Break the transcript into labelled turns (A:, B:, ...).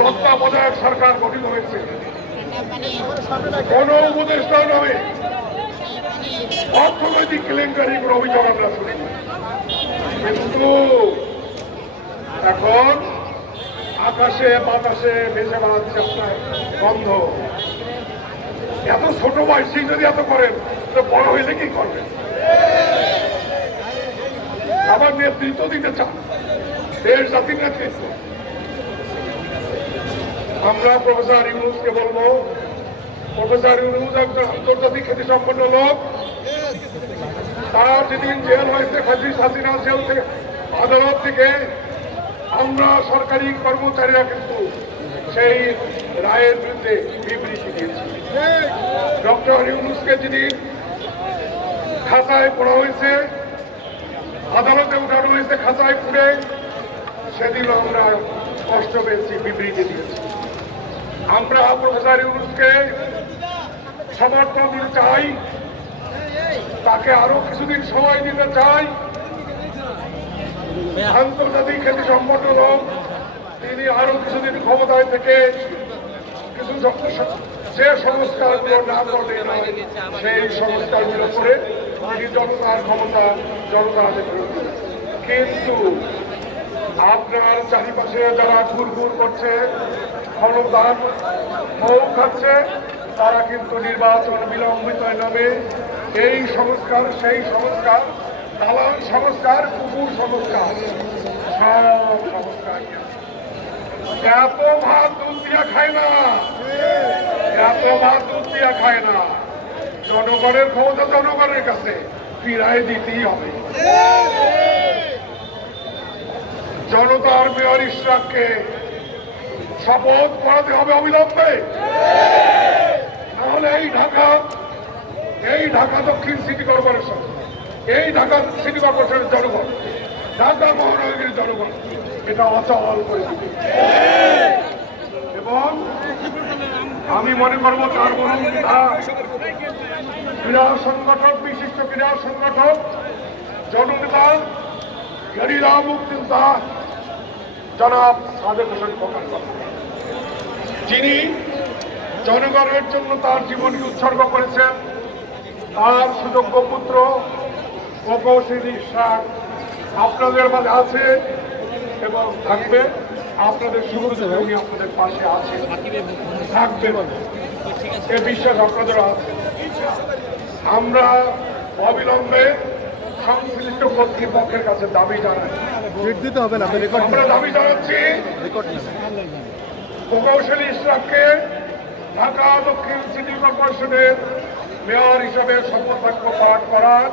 A: তত্ত্বাবধায়ক সরকার গঠিত হয়েছে। কোন উপদেষ্টা নয় অর্থনৈতিক কেলেঙ্কারি কোনো অভিযোগ আমরা শুনি কিন্তু এখন আকাশে, বাতাসে ভেসে বেড়াচ্ছে আপনার গন্ধ। এত ছোট বয়সী যদি এত করেন, তো বড় হইলে কি করবেন? আবার নেতৃত্ব দিতে চান। দেশ জাতির নেতৃত্ব আমরা প্রফেসর ইউনুসকে বলব, প্রফেসর ইউনুস একজন আন্তর্জাতিক খ্যাতি সম্পন্ন লোক। তার যেদিন জেল হয়েছে ফাজিস হাসিনা জেল থেকে আদালত থেকে। আমরা সরকারি কর্মচারীরা কিন্তু সেই রায়ের বিরুদ্ধে বিবৃতি দিয়েছি। ডক্টর ইউনুসকে যেদিন খাতায় পড়া হয়েছে, আদালতে উঠানো হয়েছে খাতায় পুড়ে সেদিন আমরা কষ্ট পেয়েছি, বিবৃতি দিয়েছি। আমরা প্রফেসর ইউনুসকে সমর্থন দিতে চাই। তাকে আরও কিছুদিন সময় দিতে চাই। আন্তর্জাতিক খ্যাতি সম্পন্ন লোক তিনি আরও কিছুদিন ক্ষমতায় থেকে কিছু যে সংস্কারগুলো না নয়, সেই সংস্কারগুলো করে তিনি জনতার ক্ষমতা জনতা কিন্তু আপনার চারিপাশে যারা ঘুরঘুর করছে ক্ষমতার মৌ খাচ্ছে, তারা কিন্তু নির্বাচন বিলম্বিত নামে এই সংস্কার, সেই সংস্কার, দালাল সংস্কার, কুকুর সংস্কার সংস্কার। এত ভাত দুধ দিয়া খায় না। এত ভাত দুধ দিয়া খায় না। জনগণের ক্ষমতা জনগণের কাছে ফিরাই দিতেই হবে। জনতার মেয়র ইশরাককে শপথ করাতে হবে অবিলম্বে। তাহলে এই ঢাকা এই ঢাকা দক্ষিণ সিটি কর্পোরেশন এই ঢাকা সিটি কর্পোরেশনের জনগণ, ঢাকা মহানগরীর জনগণ, এটা অচল করে এবং আমি মনে করব তার মনোনীতা ক্রীড়া সংগঠক, বিশিষ্ট ক্রীড়া সংগঠক, জননেতা, গরিলা মুক্তিযোদ্ধা জনাব সাদেক হোসেন খোকার যিনি জনগণের জন্য তার জীবনকে উৎসর্গ করেছেন, তার সুযোগ্য পুত্র প্রকৌশলী শাহ আপনাদের মাঝে আছে এবং থাকবে। আপনাদের সুযোগ আপনাদের পাশে আছে। থাকবে এ বিশ্বাস আপনাদের আছে। আমরা অবিলম্বে সংশ্লিষ্ট কর্তৃপক্ষের কাছে দাবি জানাই।
B: রেট দিতে হবে না রেকর্ড
A: আমরা দাবি জানাচ্ছি
B: রেকর্ড
A: প্রকৌশলী ইসলামকে ঢাকা দক্ষিণ সিটি কর্পোরেশনের মেয়র হিসাবে শপথ বাক্য পাঠ করার